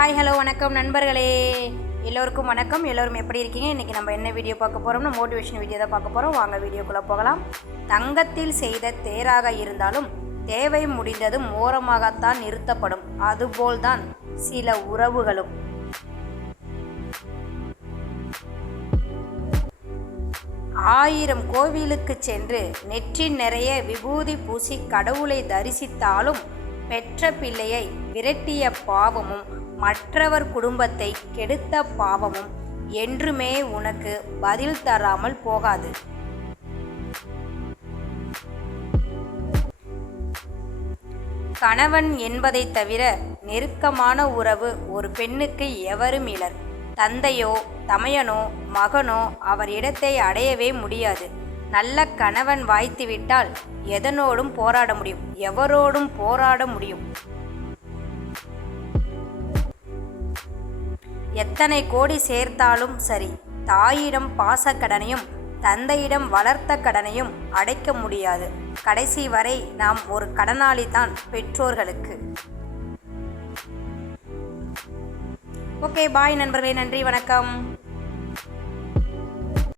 Hi hello வணக்கம் நண்பர்களே, எல்லோருக்கும் வணக்கம். எல்லோரும் எப்படி இருக்கீங்க? இன்றைக்கி நம்ம என்ன வீடியோ பார்க்க போகிறோம்னா மோட்டிவேஷன் வீடியோ தான் பார்க்க போகிறோம். வாங்க வீடியோக்குள்ளே போகலாம். தங்கத்தில் செய்த தேராக இருந்தாலும் தேவை முடிந்ததும் ஓரமாகத்தான் நிறுத்தப்படும். அதுபோல்தான் சில உறவுகளும். ஆயிரம் கோவிலுக்கு சென்று நெற்றி நிறைய விபூதி பூசி கடவுளை தரிசித்தாலும் பெற்ற பிள்ளையை விரட்டிய பாவமும் மற்றவர் குடும்பத்தை கெடுத்த பாவமும் என்றுமே உனக்கு பதில் தராமல் போகாது. கணவன் என்பதை தவிர நெருக்கமான உறவு ஒரு பெண்ணுக்கு எவரும் இலர். தந்தையோ தமையனோ மகனோ அவர் இடத்தை அடையவே முடியாது. நல்ல கணவன் வாய்த்துவிட்டால் எதனோடும் போராட முடியும், எவரோடும் போராட முடியும். எத்தனை கோடி சேர்த்தாலும் சரி, தாயிடம் பாசக்கடனையும் தந்தையிடம் வளர்த்த கடனையும் அடைக்க முடியாது. கடைசி வரை நாம் ஒரு கடனாளி தான் பெற்றோர்களுக்கு. ஓகே, பாய் நண்பர்களே, நன்றி, வணக்கம்.